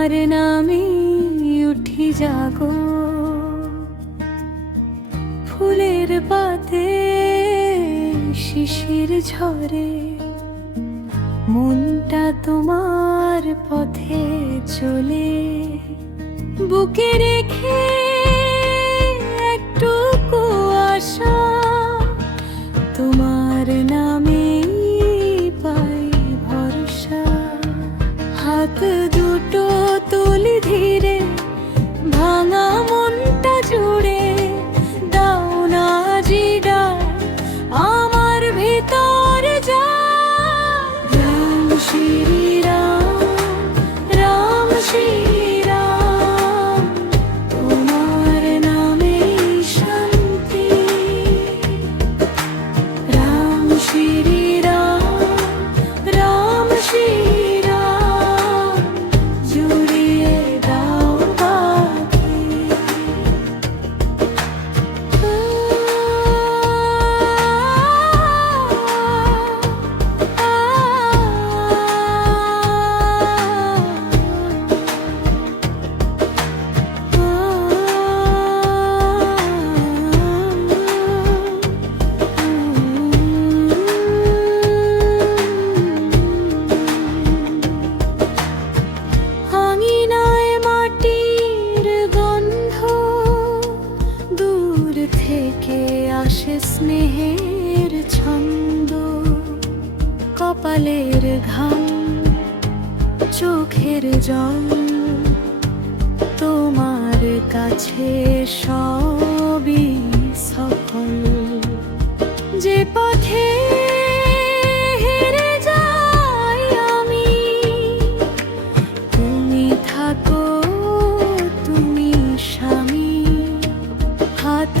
তোমার নামে উঠি জাগো, ফুলের পাতে শিশির ঝরে, মনটা তোমার পথে চলে। বুকে রেখে একটুকু আশা, তোমার নামে পাই ভরসা। হাত দুটো তুলি ধীরে, ভাঙা মনটা জুড়ে দাও না জিডা আমার ভিতর যা। রাম শ্রী রাম, রাম শ্রী রাম, তোমার নামে শান্তি। রাম শ্রী রাম, রাম শ্রী রাম, জুড়িয়ে দাও বাকি। আঙিনায় মাটির গন্ধ, দূর থেকে আসে স্নেহের ছন্দ। কপালের ঘাম, চোখের জল, তোমার কাছে সবই সফল। যে পথে হেরে যাই আমি, তুমি থাকো, তুমি স্বামী। হাত